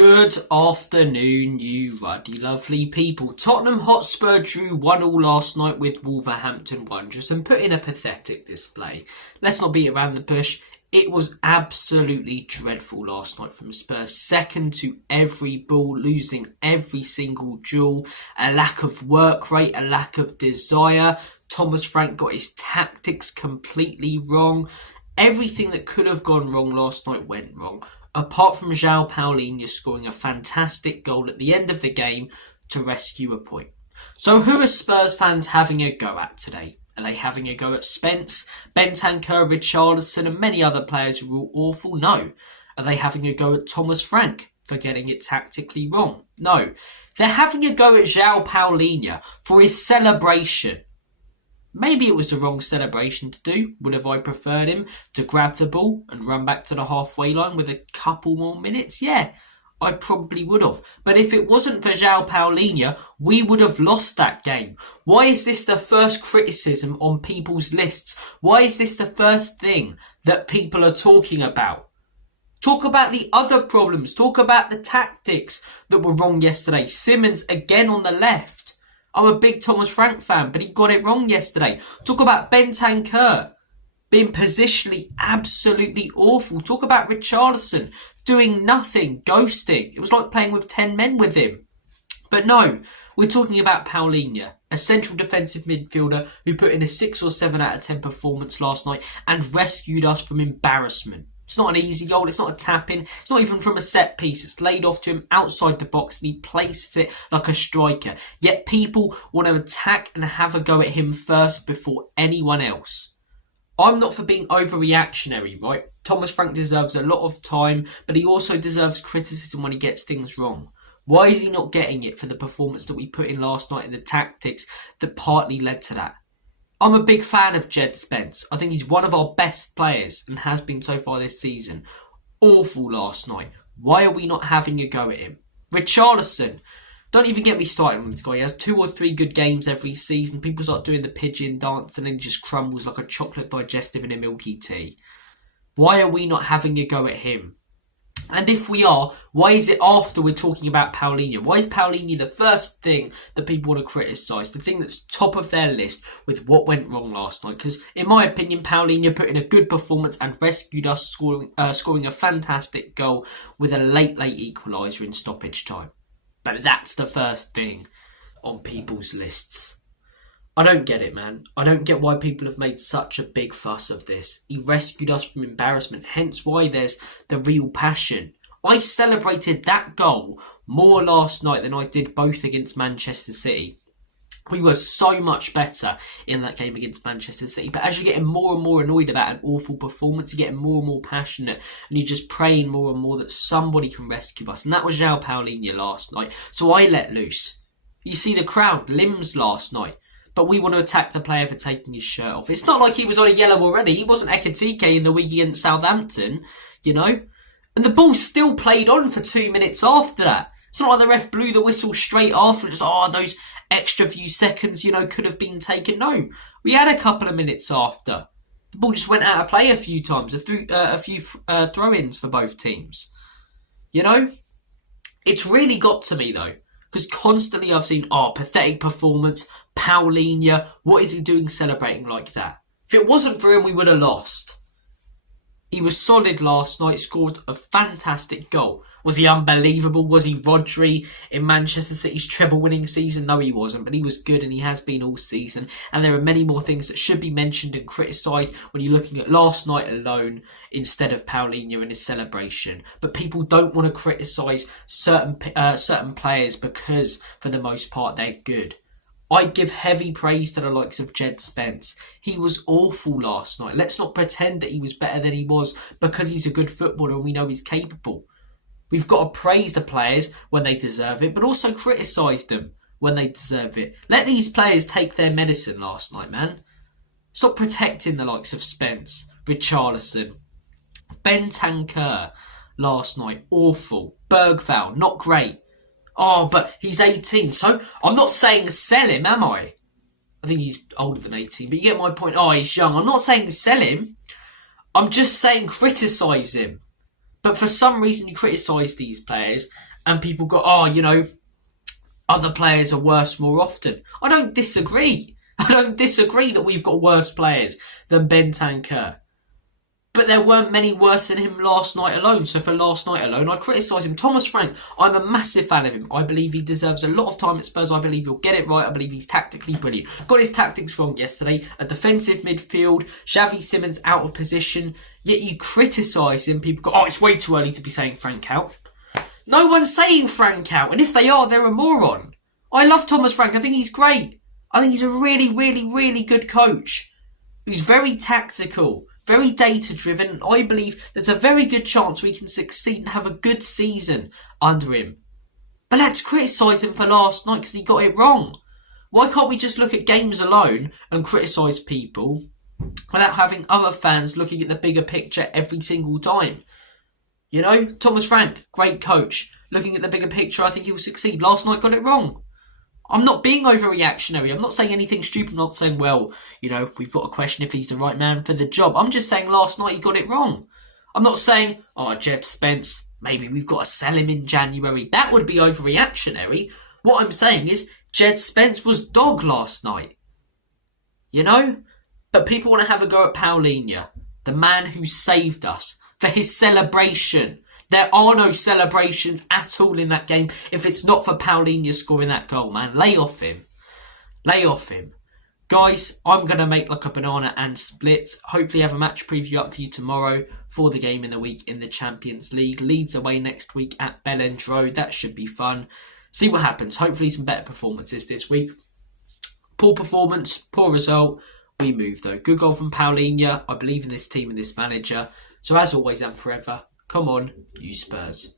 Good afternoon, you ruddy lovely people. Tottenham Hotspur drew 1-1 last night with Wolverhampton Wanderers and put in a pathetic display. Let's not beat around the bush. It was absolutely dreadful last night from Spurs. Second to every ball, losing every single duel. A lack of work rate, a lack of desire. Thomas Frank got his tactics completely wrong. Everything that could have gone wrong last night went wrong. Apart from Palhinha scoring a fantastic goal at the end of the game to rescue a point. So who are Spurs fans having a go at today? Are they having a go at Spence, Bentancur, Richarlison and many other players who were all awful? No. Are they having a go at Thomas Frank for getting it tactically wrong? No. They're having a go at Palhinha for his celebration. Maybe it was the wrong celebration to do. Would have I preferred him to grab the ball and run back to the halfway line with a couple more minutes? Yeah, I probably would have. But if it wasn't for Palhinha, we would have lost that game. Why is this the first criticism on people's lists? Why is this the first thing that people are talking about? Talk about the other problems. Talk about the tactics that were wrong yesterday. Simmons again on the left. I'm a big Thomas Frank fan, but he got it wrong yesterday. Talk about Bentancur being positionally absolutely awful. Talk about Richarlison doing nothing, ghosting. It was like playing with 10 men with him. But no, we're talking about Palhinha, a central defensive midfielder who put in a 6 or 7 out of 10 performance last night and rescued us from embarrassment. It's not an easy goal, it's not a tap-in, it's not even from a set piece. It's laid off to him outside the box and he places it like a striker. Yet people want to attack and have a go at him first before anyone else. I'm not for being overreactionary, right? Thomas Frank deserves a lot of time, but he also deserves criticism when he gets things wrong. Why is he not getting it for the performance that we put in last night and the tactics that partly led to that? I'm a big fan of Jed Spence. I think he's one of our best players and has been so far this season. Awful last night. Why are we not having a go at him? Richarlison. Don't even get me started on this guy. He has 2 or 3 good games every season. People start doing the pigeon dance and then he just crumbles like a chocolate digestive in a milky tea. Why are we not having a go at him? And if we are, why is it after we're talking about Palhinha? Why is Palhinha the first thing that people want to criticise? The thing that's top of their list with what went wrong last night? Because in my opinion, Palhinha put in a good performance and rescued us, scoring a fantastic goal with a late equaliser in stoppage time. But that's the first thing on people's lists. I don't get it, man. I don't get why people have made such a big fuss of this. He rescued us from embarrassment, hence why there's the real passion. I celebrated that goal more last night than I did both against Manchester City. We were so much better in that game against Manchester City. But as you're getting more and more annoyed about an awful performance, you're getting more and more passionate and you're just praying more and more that somebody can rescue us. And that was Palhinha last night. So I let loose. You see the crowd, limbs last night. But we want to attack the player for taking his shirt off. It's not like he was on a yellow already. He wasn't Ekitike in the week against Southampton, you know. And the ball still played on for 2 minutes after that. It's not like the ref blew the whistle straight after. It's those extra few seconds, you know, could have been taken. No, we had a couple of minutes after. The ball just went out of play a few times. A few throw-ins for both teams. You know, it's really got to me though. Because constantly I've seen, pathetic performance, Palhinha, what is he doing celebrating like that? If it wasn't for him, we would have lost. He was solid last night, scored a fantastic goal. Was he unbelievable? Was he Rodri in Manchester City's treble-winning season? No, he wasn't, but he was good and he has been all season. And there are many more things that should be mentioned and criticised when you're looking at last night alone instead of Palhinha and his celebration. But people don't want to criticise certain players because, for the most part, they're good. I give heavy praise to the likes of Jed Spence. He was awful last night. Let's not pretend that he was better than he was because he's a good footballer and we know he's capable. We've got to praise the players when they deserve it, but also criticise them when they deserve it. Let these players take their medicine last night, man. Stop protecting the likes of Spence, Richarlison, Bentancur last night. Awful. Bergvall, not great. But he's 18, so I'm not saying sell him, am I? I think he's older than 18, but you get my point. He's young. I'm not saying sell him. I'm just saying criticise him. But for some reason you criticise these players and people go, oh, you know, other players are worse more often. I don't disagree. I don't disagree that we've got worse players than Bentancur. But there weren't many worse than him last night alone. So for last night alone, I criticise him. Thomas Frank, I'm a massive fan of him. I believe he deserves a lot of time at Spurs. I believe he'll get it right. I believe he's tactically brilliant. Got his tactics wrong yesterday. A defensive midfield. Xavi Simons out of position. Yet you criticise him. People go, oh, it's way too early to be saying Frank out. No one's saying Frank out. And if they are, they're a moron. I love Thomas Frank. I think he's great. I think he's a really, really, really good coach. Who's very tactical. Very data-driven. I believe there's a very good chance we can succeed and have a good season under him. But let's criticise him for last night because he got it wrong. Why can't we just look at games alone and criticise people without having other fans looking at the bigger picture every single time? You know, Thomas Frank, great coach. Looking at the bigger picture, I think he will succeed. Last night got it wrong. I'm not being overreactionary. I'm not saying anything stupid. I'm not saying, well, you know, we've got to question if he's the right man for the job. I'm just saying last night he got it wrong. I'm not saying, oh, Jed Spence, maybe we've got to sell him in January. That would be overreactionary. What I'm saying is Jed Spence was dog last night. You know? But people want to have a go at Palhinha, the man who saved us, for his celebration. There are no celebrations at all in that game if it's not for Palhinha scoring that goal, man. Lay off him. Lay off him. Guys, I'm going to make like a banana and split. Hopefully have a match preview up for you tomorrow for the game in the week in the Champions League. Leeds away next week at Bellend Road. That should be fun. See what happens. Hopefully some better performances this week. Poor performance, poor result. We move though. Good goal from Palhinha. I believe in this team and this manager. So as always and forever, come on, you Spurs.